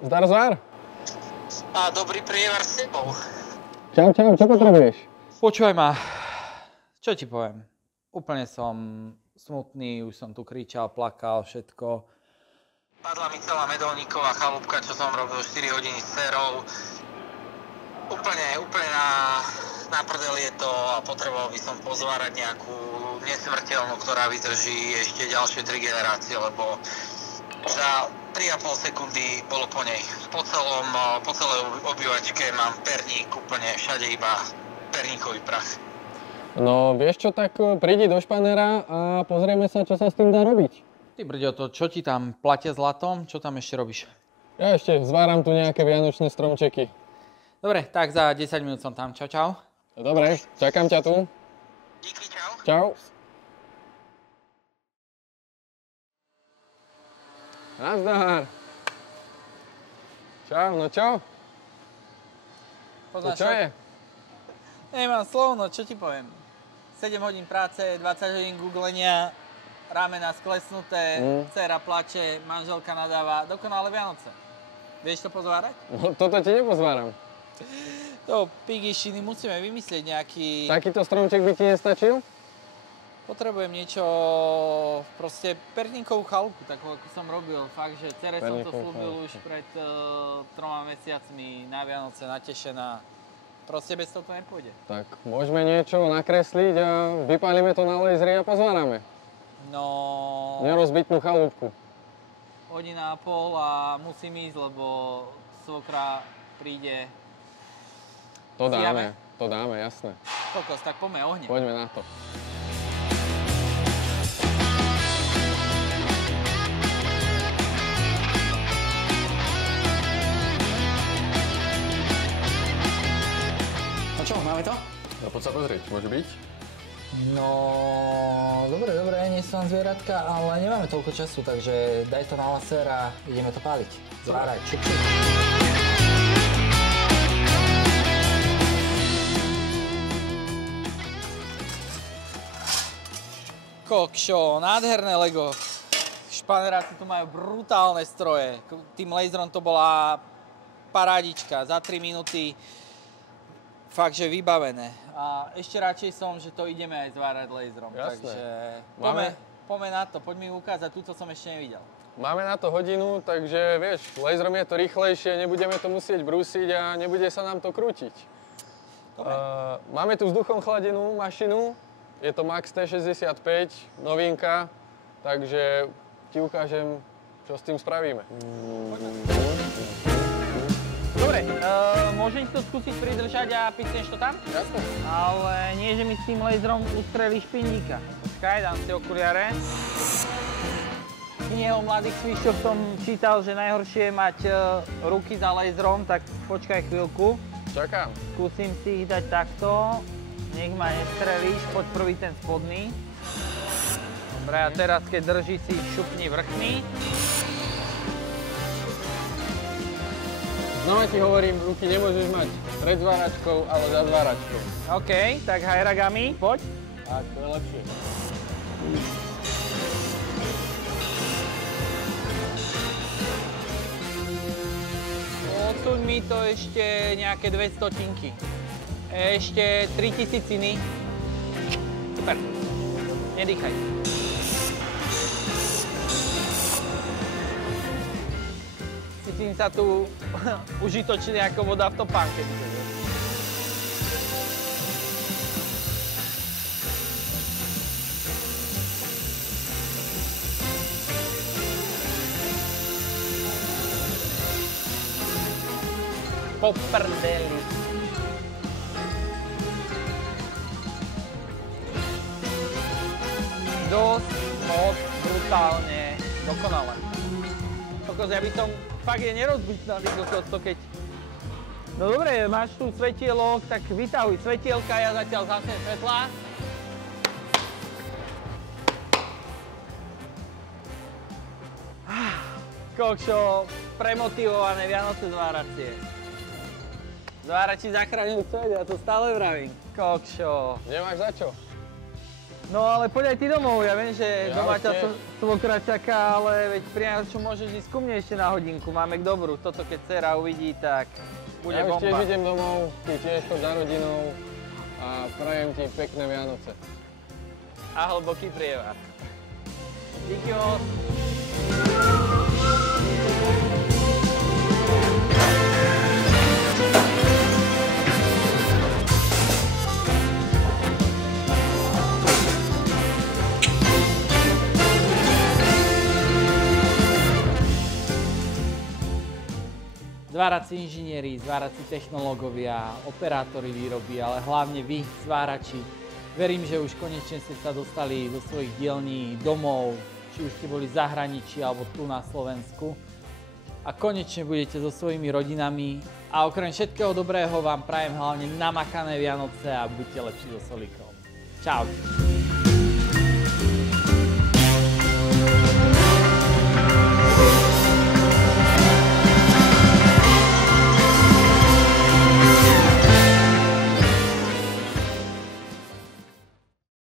Zdar, zdar. A dobrý prievar s tebou. Čau, čo potrebuješ? Počúvaj ma, čo ti poviem? Úplne som smutný, už som tu kričal, plakal, všetko. Padla mi celá Medolníková chalúbka, čo som robil 4 hodiny s dcerou. Úplne na prdel je to a potreboval by som pozvárať nejakú nesmrteľnú, ktorá vydrží ešte ďalšie 3 generácie, lebo za 3,5 sekundy bolo po nej. Po celej obývačke mám perník, úplne všade iba perníkový prach. No vieš čo, tak prídi do Španera a pozrieme sa, čo sa s tým dá robiť. Ty brďo, to čo ti tam platia zlatom? Čo tam ešte robíš? Ja ešte zváram tu nejaké vianočné stromčeky. Dobre, tak za 10 minút som tam. Čau, čau. Dobre, čakám ťa tu. Díky, čau. Čau. Nazdar. Čau, no čo? Poznáš Čo je? Nemám slov, no čo ti poviem. 7 hodín práce, 20 hodín googlenia, ramena sklesnuté, dcera plače, manželka nadáva, dokonale Vianoce. Vieš to pozvárať? No toto ti nepozváram. To pigišiny musíme vymyslieť nejaký... Takýto stromček by ti nestačil? Potrebujem niečo, proste perníkovú chalúbku, takú ako som robil. Fakt, že dcere som to slúbil už pred 3 mesiacmi na Vianoce, natešená. Proste bez toho to nepôjde. Tak môžeme niečo nakresliť a vypálime to na lasery a pozvárame. No... Nerozbitnú chalúbku. Hodina a pol a musím ísť, lebo svokra príde. To dáme, jasné. Kokos, tak poďme ohne. Poďme na to. No čo, máme to? No poď sa pozrieť, môže byť? No, dobre, nie sú vám zvieratka, ale nemáme toľko času, takže daj to na laser a ideme to páliť. Zváraj, čuk. Kokšo, nádherné Lego. Španeráci tu majú brutálne stroje. Tým laserom to bola parádička. Za 3 minúty fakt, že vybavené. A ešte radšej som, že to ideme aj zvárať laserom. Jasné. Takže poďme na to. Poď mi ukázať, túto som ešte nevidel. Máme na to hodinu, takže vieš, laserom je to rýchlejšie, nebudeme to musieť brúsiť a nebude sa nám to krútiť. Máme tu vzduchom chladenú mašinu. Je to Max T65, novinka, takže ti ukážem, čo s tým spravíme. Dobre, môžem to skúsiť pridržať a picneš to tam? Jasne. Ale nie, že mi s tým laserom ustrelíš špindíka. Počkaj, dám si okuliare. Knihe o mladých svišťoch som čítal, že najhoršie je mať ruky za laserom, tak počkaj chvíľku. Čakám. Skúsim si ich dať takto. Nech ma nestrelíš, poď prvý ten spodný. Dobre, a teraz keď drží si šupni vrchný. Znova ti hovorím, ruky nemôžeš mať pred zváračkou, ale za zváračkou. OK, tak Hairagami, poď. Tak, to je lepšie. Odsuň mi to ešte nejaké 200 tinky. Ešte 3000. Super. Nedýchaj. Cítim sa tu užitočne ako voda v topánke. Po prdeli. Dosť, moc, brutálne, dokonale. Kokos, ja by som fakt je nerozbytnaný to keď... No dobre, máš tu svetielok, tak vytahuj svetielka, ja zatiaľ zasnem svetlá. Kokšo, premotivované Vianoce zváracie. Zvárači zachránili svet, ja to stále vravím. Kokšo. Nemáš za čo? No ale poď aj ty domov, ja viem, že Ja doma už ťa tiež. svokra čaká, ale veď pri najhoršom môžeš ísť ku mne ešte na hodinku, máme k dobru. Toto keď dcera uvidí, tak bude Ja už tiež bomba. idem domov, ty tiež chod za rodinou a prajem ti pekné Vianoce. A hlboký prievad. Díky moc. Zvárací inžinieri, zvárací technológovia, operátori výroby, ale hlavne vy, zvárači. Verím, že už konečne ste sa dostali do svojich dielní domov, či už ste boli v zahraničí alebo tu na Slovensku. A konečne budete so svojimi rodinami. A okrem všetkého dobrého vám prajem hlavne namakané Vianoce a buďte lepší so Solíkom. Čau.